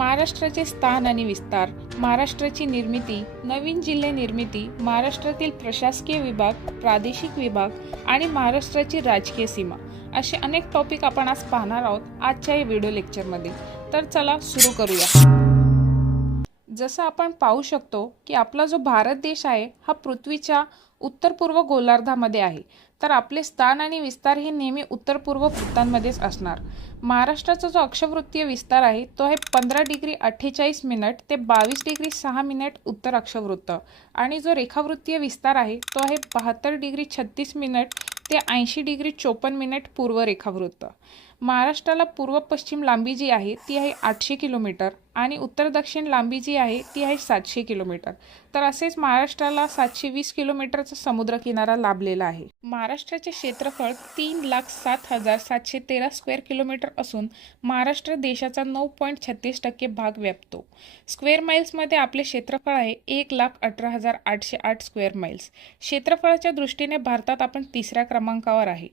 महाराष्ट्राचे स्थान आणि विस्तार महाराष्ट्राची निर्मिती नवीन जिल्हे निर्मिती महाराष्ट्रातील प्रशासकीय विभाग प्रादेशिक विभाग आणि महाराष्ट्राची राजकीय सीमा असे अनेक टॉपिक आपण आज पाहणार आहोत आजच्या या व्हिडिओ लेक्चरमध्ये तर चला सुरू करूया. जसं आपण पाहू शकतो की आपला जो भारत देश आहे हा पृथ्वीच्या उत्तर पूर्व गोलार्धामध्ये आहे. तर आपले स्थान आणि विस्तार हे नेहमी उत्तर पूर्व वृत्तांमध्येच असणार. महाराष्ट्राचा जो अक्षवृत्तीय विस्तार आहे तो आहे पंधरा डिग्री अठ्ठेचाळीस मिनिट ते बावीस डिग्री सहा मिनिट उत्तर अक्षवृत्त. आणि जो रेखावृत्तीय विस्तार आहे तो आहे बहात्तर डिग्री छत्तीस मिनिट ते ऐंशी डिग्री चोपन्न मिनिट पूर्व रेखावृत्त. महाराष्ट्राला पूर्व पश्चिम लांबी जी आहे ती आहे आठशे किलोमीटर. आणि उत्तर दक्षिण लांबी जी आहे ती आहे सातशे किलोमीटर. तर असेच महाराष्ट्राला सातशे वीस किलोमीटरचा समुद्रकिनारा लाभलेला आहे. महाराष्ट्राचे क्षेत्रफळ तीन लाख सात हजार सातशे तेरा स्क्वेअर किलोमीटर असून महाराष्ट्र देशाचा नऊ पॉईंट छत्तीस टक्के भाग व्यापतो. स्क्वेअर माईल्समध्ये आपले क्षेत्रफळ आहे एक लाख अठरा हजार आठशे आठ स्क्वेअर माईल्स क्षेत्रफळाच्या दृष्टीने भारतात आपण तिसऱ्या क्रमांकावर आहे.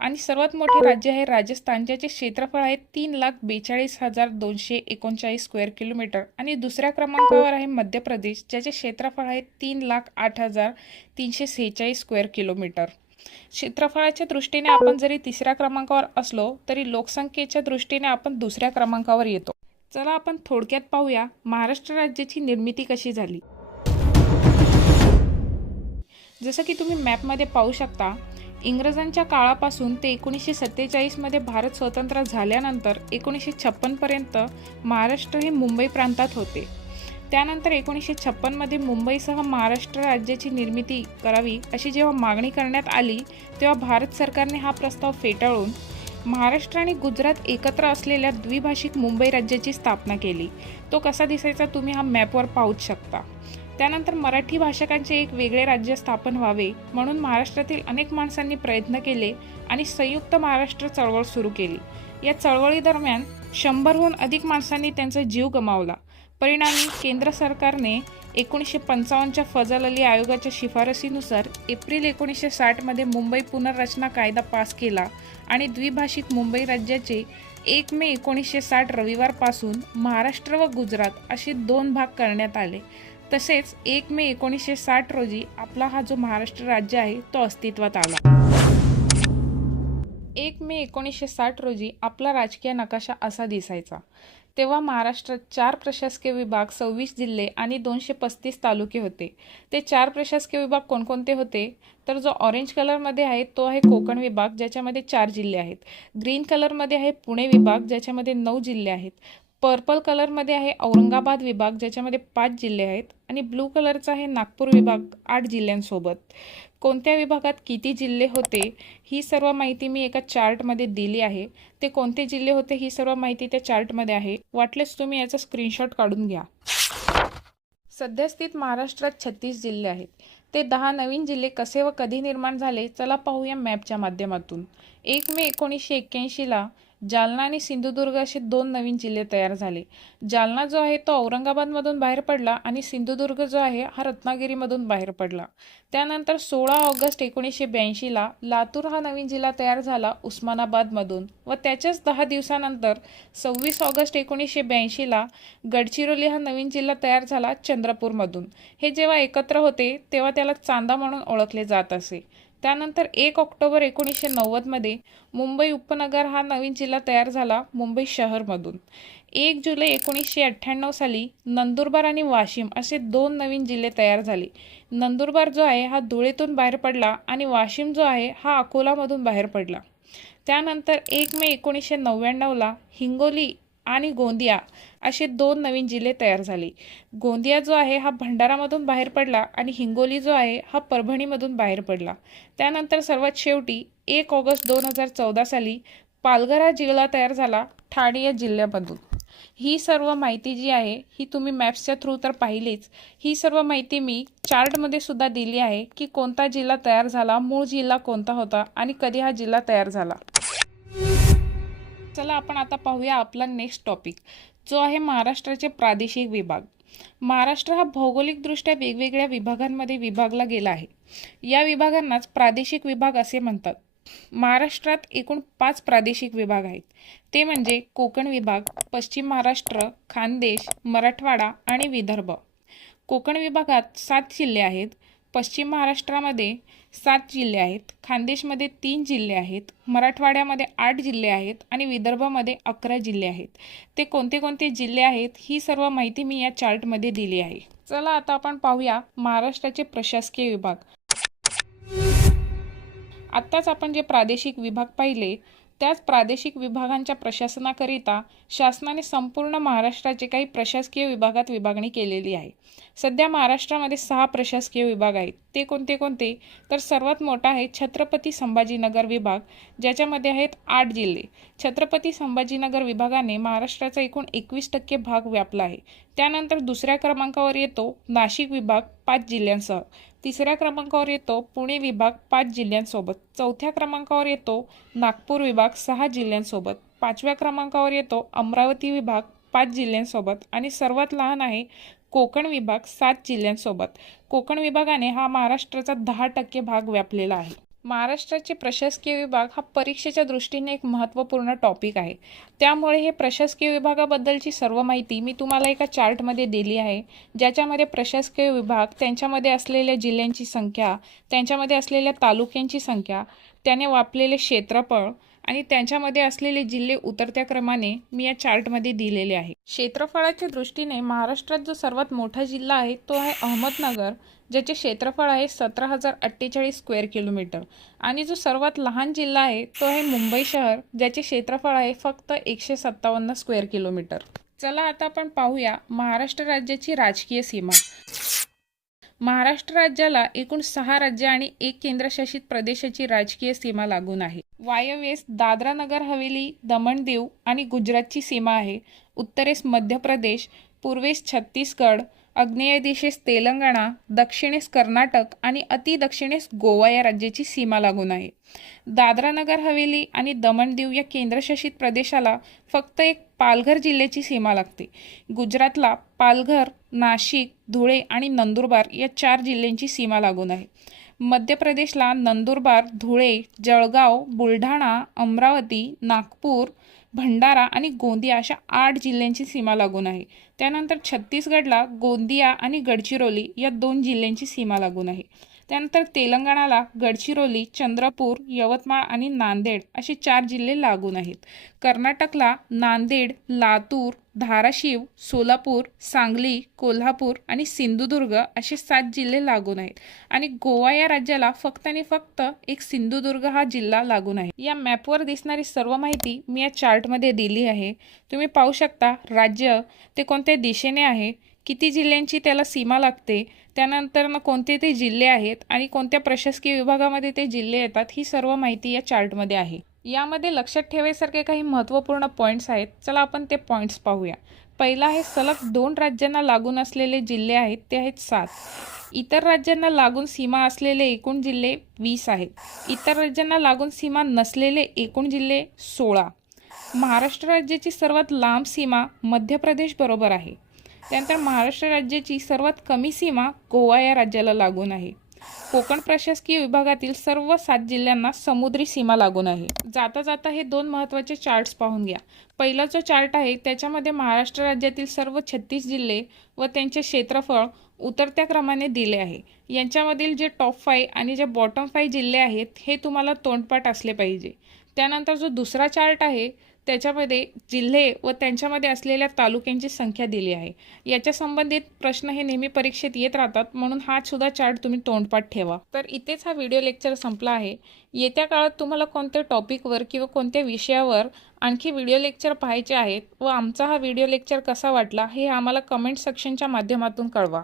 आणि सर्वात मोठे राज्य आहे राजस्थान ज्याचे क्षेत्रफळ आहे तीन लाख बेचाळीस हजार दोनशे एकोणचाळीस स्क्वेअर किलोमीटर आणि दुसऱ्या क्रमांकावर आहे मध्य प्रदेश ज्याचे क्षेत्रफळ आहे तीन लाख आठ हजार तीनशे सेहेचाळीस स्क्वेअर किलोमीटर क्षेत्रफळाच्या दृष्टीने आपण जरी तिसऱ्या क्रमांकावर असलो तरी लोकसंख्येच्या दृष्टीने आपण दुसऱ्या क्रमांकावर येतो. चला आपण थोडक्यात पाहूया महाराष्ट्र राज्याची निर्मिती कशी झाली. जसं की तुम्ही मॅपमध्ये पाहू शकता इंग्रजांच्या काळापासून ते एकोणीसशे सत्तेचाळीसमध्ये भारत स्वतंत्र झाल्यानंतर एकोणीसशे छप्पनपर्यंत महाराष्ट्र हे मुंबई प्रांतात होते. त्यानंतर एकोणीसशे छप्पनमध्ये मुंबईसह महाराष्ट्र राज्याची निर्मिती करावी अशी जेव्हा मागणी करण्यात आली तेव्हा भारत सरकारने हा प्रस्ताव फेटाळून महाराष्ट्र आणि गुजरात एकत्र असलेल्या द्विभाषिक मुंबई राज्याची स्थापना केली. तो कसा दिसायचा तुम्ही हा मॅपवर पाहूच शकता. त्यानंतर मराठी भाषकांचे एक वेगळे राज्य स्थापन व्हावे म्हणून महाराष्ट्रातील अनेक माणसांनी प्रयत्न केले आणि संयुक्त महाराष्ट्र चळवळ सुरू केली. या चळवळीदरम्यान शंभरहून अधिक माणसांनी त्यांचा जीव गमावला. परिणामी केंद्र सरकारने एकोणीसशे पंचावन्नच्या फजल अली आयोगाच्या शिफारसीनुसार एप्रिल एकोणीसशे साठमध्ये मुंबई पुनर्रचना कायदा पास केला आणि द्विभाषिक मुंबई राज्याचे एक मे एकोणीसशे साठ रविवारपासून महाराष्ट्र व गुजरात असे दोन भाग करण्यात आले. तसेच एक मे एकोणीसशे साठ रोजी आपला हा जो महाराष्ट्र राज्य आहे तो अस्तित्वात आला. एक मे एकोणीसशे साठ रोजी आपला राजकीय नकाशा असा दिसायचा. तेव्हा महाराष्ट्रात चार प्रशासकीय विभाग सव्वीस जिल्हे आणि दोनशे पस्तीस तालुके होते. ते चार प्रशासकीय विभाग कोणकोणते होते? तर जो ऑरेंज कलरमध्ये आहे तो आहे कोकण विभाग ज्याच्यामध्ये चार जिल्हे आहेत. ग्रीन कलरमध्ये आहे पुणे विभाग ज्याच्यामध्ये नऊ जिल्हे आहेत. पर्पल कलरमध्ये आहे औरंगाबाद विभाग ज्याच्यामध्ये पाच जिल्हे आहेत आणि ब्लू कलरचा आहे नागपूर विभाग आठ जिल्ह्यांसोबत. कोणत्या विभागात किती जिल्हे होते ही सर्व माहिती मी एका चार्टमध्ये दिली आहे. ते कोणते जिल्हे होते ही सर्व माहिती त्या चार्टमध्ये आहे. वाटलेस तुम्ही याचा स्क्रीनशॉट काढून घ्या. सध्या स्थित महाराष्ट्रात छत्तीस जिल्हे आहेत. ते दहा नवीन जिल्हे कसे व कधी निर्माण झाले चला पाहूया मॅपच्या माध्यमातून. एक मे एकोणीसशे एक्क्याऐंशीला जालना आणि सिंधुदुर्ग असे दोन नवीन जिल्हे तयार झाले. जालना जो आहे तो औरंगाबादमधून बाहेर पडला आणि सिंधुदुर्ग जो आहे हा रत्नागिरीमधून बाहेर पडला. त्यानंतर सोळा ऑगस्ट एकोणीसशे ब्याऐंशीला लातूर हा नवीन जिल्हा तयार झाला उस्मानाबादमधून व त्याच्याच दहा दिवसानंतर सव्वीस ऑगस्ट एकोणीसशे ब्याऐंशीला गडचिरोली हा नवीन जिल्हा तयार झाला चंद्रपूरमधून. हे जेव्हा एकत्र होते तेव्हा त्याला चांदा म्हणून ओळखले जात असे. त्यानंतर एक ऑक्टोबर एकोणीसशे नव्वदमध्ये मुंबई उपनगर हा नवीन जिल्हा तयार झाला मुंबई शहरमधून. एक जुलै एकोणीसशे अठ्ठ्याण्णव साली नंदुरबार आणि वाशिम असे दोन नवीन जिल्हे तयार झाले. नंदुरबार जो आहे हा धुळेतून बाहेर पडला आणि वाशिम जो आहे हा अकोलामधून बाहेर पडला. त्यानंतर एक मे एकोणीसशे नव्याण्णवला हिंगोली आणि गोंदिया असे दोन नवीन जिल्हे तयार झाले. गोंदिया जो आहे हा भंडारामधून बाहेर पडला आणि हिंगोली जो आहे हा परभणीमधून बाहेर पडला. त्यानंतर सर्वात शेवटी एक ऑगस्ट दोन हजार चौदा साली पालघर हा जिल्हा तयार झाला ठाणे या जिल्ह्यामधून. ही सर्व माहिती जी आहे ही तुम्ही मॅप्सच्या थ्रू तर पाहिलीच. ही सर्व माहिती मी चार्टमध्ये सुद्धा दिली आहे की कोणता जिल्हा तयार झाला मूळ जिल्हा कोणता होता आणि कधी हा जिल्हा तयार झाला. चला आपण आता पाहूया आपला नेक्स्ट टॉपिक जो आहे महाराष्ट्राचे प्रादेशिक विभाग. महाराष्ट्र हा भौगोलिकदृष्ट्या वेगवेगळ्या विभागांमध्ये विभागला गेला आहे. या विभागांनाच प्रादेशिक विभाग असे म्हणतात. महाराष्ट्रात एकूण पाच प्रादेशिक विभाग आहेत. ते म्हणजे कोकण विभाग पश्चिम महाराष्ट्र खानदेश मराठवाडा आणि विदर्भ. कोकण विभागात सात जिल्हे आहेत. पश्चिम महाराष्ट्रामध्ये सात जिल्हे आहेत. खानदेशमध्ये तीन जिल्हे आहेत. मराठवाड्यामध्ये आठ जिल्हे आहेत आणि विदर्भामध्ये अकरा जिल्हे आहेत. ते कोणते कोणते जिल्हे आहेत ही सर्व माहिती मी या चार्टमध्ये दिली आहे. चला आता आपण पाहूया महाराष्ट्राचे प्रशासकीय विभाग. आत्ताच आपण जे प्रादेशिक विभाग पाहिले त्याच प्रादेशिक विभागांच्या प्रशासनाकरिता शासनाने संपूर्ण महाराष्ट्राचे काही प्रशासकीय विभागात विभागणी केलेली आहे. सध्या महाराष्ट्रामध्ये सहा प्रशासकीय विभाग आहेत. ते कोणते कोणते? तर सर्वात मोठा आहे छत्रपती संभाजीनगर विभाग ज्याच्यामध्ये आहेत आठ जिल्हे. छत्रपती संभाजीनगर विभागाने महाराष्ट्राचा एकूण एकवीस टक्के भाग व्यापला आहे. त्यानंतर दुसऱ्या क्रमांकावर येतो नाशिक विभाग पाच जिल्ह्यांसह. तिसऱ्या क्रमांकावर येतो पुणे विभाग पाच जिल्ह्यांसोबत. चौथ्या क्रमांकावर येतो नागपूर विभाग सहा जिल्ह्यांसोबत. पाचव्या क्रमांकावर येतो अमरावती विभाग पाच जिल्ह्यांसोबत आणि सर्वात लहान आहे कोकण विभाग सात जिल्ह्यांसोबत. कोकण विभागाने हा महाराष्ट्राचा दहा टक्के भाग व्यापलेला आहे. महाराष्ट्राचे प्रशासकीय विभाग हा परीक्षेच्या दृष्टीने एक महत्त्वपूर्ण टॉपिक आहे. त्यामुळे हे प्रशासकीय विभागाबद्दलची सर्व माहिती मी तुम्हाला एका चार्टमध्ये दिली आहे. ज्याच्यामध्ये प्रशासकीय विभाग त्यांच्यामध्ये असलेल्या जिल्ह्यांची संख्या त्यांच्यामध्ये असलेल्या तालुक्यांची संख्या त्याने वापलेले क्षेत्रफळ आणि त्यांच्यामध्ये असलेले जिल्हे उतरत्या क्रमाने मी या चार्टमध्ये दिलेले आहे. क्षेत्रफळाच्या दृष्टीने महाराष्ट्रात जो सर्वात मोठा जिल्हा आहे तो आहे अहमदनगर ज्याचे क्षेत्रफळ आहे सतरा हजार अठ्ठेचाळीस स्क्वेअर किलोमीटर. आणि जो सर्वात लहान जिल्हा आहे तो आहे मुंबई शहर ज्याचे क्षेत्रफळ आहे फक्त एकशे सत्तावन्न स्क्वेअर किलोमीटर. चला आता आपण पाहूया महाराष्ट्र राज्याची राजकीय सीमा. महाराष्ट्र राज्याला एकूण सहा राज्य आणि एक केंद्रशासित प्रदेशाची राजकीय सीमा लागून आहे. वायव्येस दादरा नगर हवेली दमण दीव आणि गुजरातची सीमा आहे. उत्तरेस मध्य प्रदेश पूर्वेस छत्तीसगड आग्नेय दिशेस तेलंगणा दक्षिणेस कर्नाटक आणि अतिदक्षिणेस गोवा या राज्याची सीमा लागून आहे. दादरा नगर हवेली आणि दमण दीव या केंद्रशासित प्रदेशाला फक्त एक पालघर जिल्ह्याची सीमा लागते. गुजरातला पालघर नाशिक धुळे आणि नंदुरबार या चार जिल्ह्यांची सीमा लागून आहे. मध्य प्रदेशला नंदुरबार धुळे जळगाव बुलढाणा अमरावती नागपूर भंडारा आणि गोंदिया अशा आठ जिल्ह्यांची सीमा लागून आहे. त्यानंतर छत्तीसगडला गोंदिया आणि गडचिरोली या दोन जिल्ह्यांची सीमा लागून आहे. त्यानंतर तेलंगणाला गडचिरोली चंद्रपूर यवतमाळ आणि नांदेड असे चार जिल्हे लागून आहेत. कर्नाटकला नांदेड लातूर धाराशिव सोलापूर सांगली कोल्हापूर आणि सिंधुदुर्ग असे सात जिल्हे लागून आहेत. आणि गोवा या राज्याला फक्त आणि फक्त एक सिंधुदुर्ग हा जिल्हा लागून आहे. या मॅपवर दिसणारी सर्व माहिती मी या चार्टमध्ये दिली आहे. तुम्ही पाहू शकता राज्य ते कोणत्या दिशेने आहे किती जिल्ह्यांची त्याला सीमा लागते त्यानंतर ना कोणते ते जिल्हे आहेत आणि कोणत्या प्रशासकीय विभागामध्ये ते जिल्हे येतात ही सर्व माहिती या चार्टमध्ये आहे. यामध्ये लक्षात ठेवायसारखे काही महत्त्वपूर्ण पॉईंट्स आहेत. चला आपण ते पॉईंट्स पाहूया. पहिला आहे सलग दोन राज्यांना लागून असलेले जिल्हे आहेत ते आहेत सात. इतर राज्यांना लागून सीमा असलेले एकूण जिल्हे वीस आहेत. इतर राज्यांना लागून सीमा नसलेले एकूण जिल्हे सोळा. महाराष्ट्र राज्याची सर्वात लांब सीमा मध्य प्रदेश बरोबर आहे. त्यानंतर महाराष्ट्र राज्याची सर्वात कमी सीमा गोवा या राज्याला लागून आहे. कोकण प्रशासकीय विभागातील सर्व सात जिल्ह्यांना समुद्री सीमा लागून आहे. जाता जाता हे दोन महत्त्वाचे चार्ट्स पाहून घ्या. पहिला जो चार्ट आहे त्याच्यामध्ये महाराष्ट्र राज्यातील सर्व छत्तीस जिल्हे व त्यांचे क्षेत्रफळ उतरत्या क्रमाने दिले आहे. यांच्यामधील जे टॉप फाय आणि जे बॉटम फाय जिल्हे आहेत हे तुम्हाला तोंडपाठ असले पाहिजे. त्यानंतर जो दुसरा चार्ट आहे त्याच्यामध्ये जिल्हे व त्यांच्यामध्ये असलेल्या तालुक्यांची संख्या दिली आहे. याच्या संबंधित प्रश्न हे नेहमी परीक्षेत येत राहतात म्हणून हा सुद्धा चार्ट तुम्ही तोंडपाठ ठेवा. तर इथेच हा व्हिडिओ लेक्चर संपला आहे. येत्या काळात तुम्हाला कोणत्या टॉपिकवर किंवा कोणत्या विषयावर आणखी व्हिडिओ लेक्चर पाहायचे आहेत व आमचा हा व्हिडिओ लेक्चर कसा वाटला हे आम्हाला कमेंट सेक्शनच्या माध्यमातून कळवा.